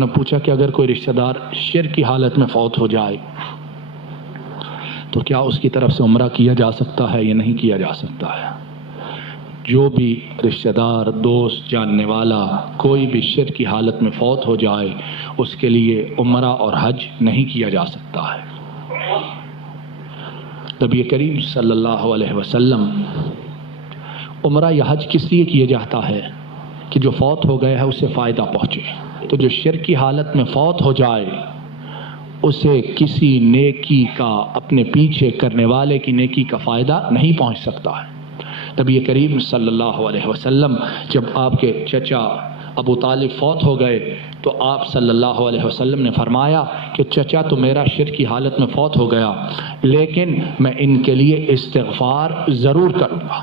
نے پوچھا کہ اگر کوئی رشتہ دار شرک کی حالت میں فوت ہو جائے تو کیا اس کی طرف سے عمرہ کیا جا سکتا ہے یا نہیں کیا جا سکتا ہے؟ جو بھی رشتہ دار، دوست، جاننے والا کوئی بھی شرک کی حالت میں فوت ہو جائے اس کے لیے عمرہ اور حج نہیں کیا جا سکتا ہے۔ نبی کریم صلی اللہ علیہ وسلم عمرہ یا حج کس لیے کیا جاتا ہے کہ جو فوت ہو گیا ہے اسے فائدہ پہنچے۔ تو جو شرک کی حالت میں فوت ہو جائے اسے کسی نیکی کا، اپنے پیچھے کرنے والے کی نیکی کا فائدہ نہیں پہنچ سکتا ہے۔ نبی کریم صلی اللہ علیہ وسلم جب آپ کے چچا ابو طالب فوت ہو گئے تو آپ صلی اللہ علیہ وسلم نے فرمایا کہ چچا تو میرا شرک کی حالت میں فوت ہو گیا لیکن میں ان کے لیے استغفار ضرور کروں گا۔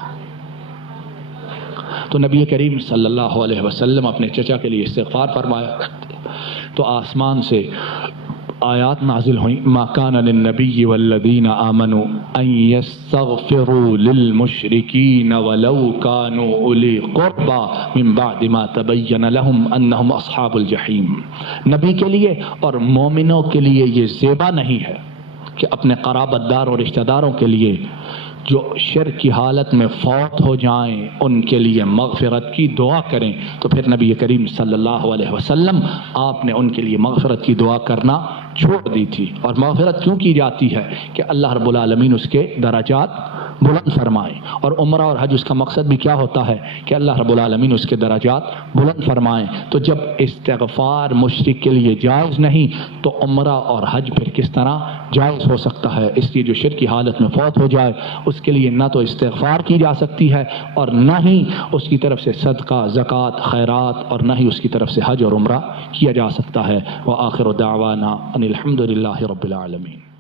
تو نبی کریم صلی اللہ علیہ وسلم اپنے چچا کے لیے استغفار فرمایا تو آسمان سے آیات نازل ہوئیں، ما کان للنبی والذین آمنوا ان یستغفروا للمشرکین ولو کانوا اولی قربى من بعد ما تبین لهم انہم اصحاب الجحیم۔ نبی کے لیے اور مومنوں کے لیے یہ زیبا نہیں ہے کہ اپنے قرابت دار اور رشتہ داروں کے لیے جو شرک کی حالت میں فوت ہو جائیں ان کے لیے مغفرت کی دعا کریں۔ تو پھر نبی کریم صلی اللہ علیہ وسلم آپ نے ان کے لیے مغفرت کی دعا کرنا چھوڑ دی تھی۔ اور مغفرت کیوں کی جاتی ہے کہ اللہ رب العالمین اس کے درجات بلند فرمائے، اور عمرہ اور حج اس کا مقصد بھی کیا ہوتا ہے کہ اللہ رب العالمین اس کے درجات بلند فرمائیں۔ تو جب استغفار مشرک کے لیے جائز نہیں تو عمرہ اور حج پھر کس طرح جائز ہو سکتا ہے؟ اس لیے جو شرک کی حالت میں فوت ہو جائے اس کے لیے نہ تو استغفار کی جا سکتی ہے اور نہ ہی اس کی طرف سے صدقہ، زکوٰۃ، خیرات، اور نہ ہی اس کی طرف سے حج اور عمرہ کیا جا سکتا ہے۔ وآخر دعوانا ان الحمد للہ رب العالمین۔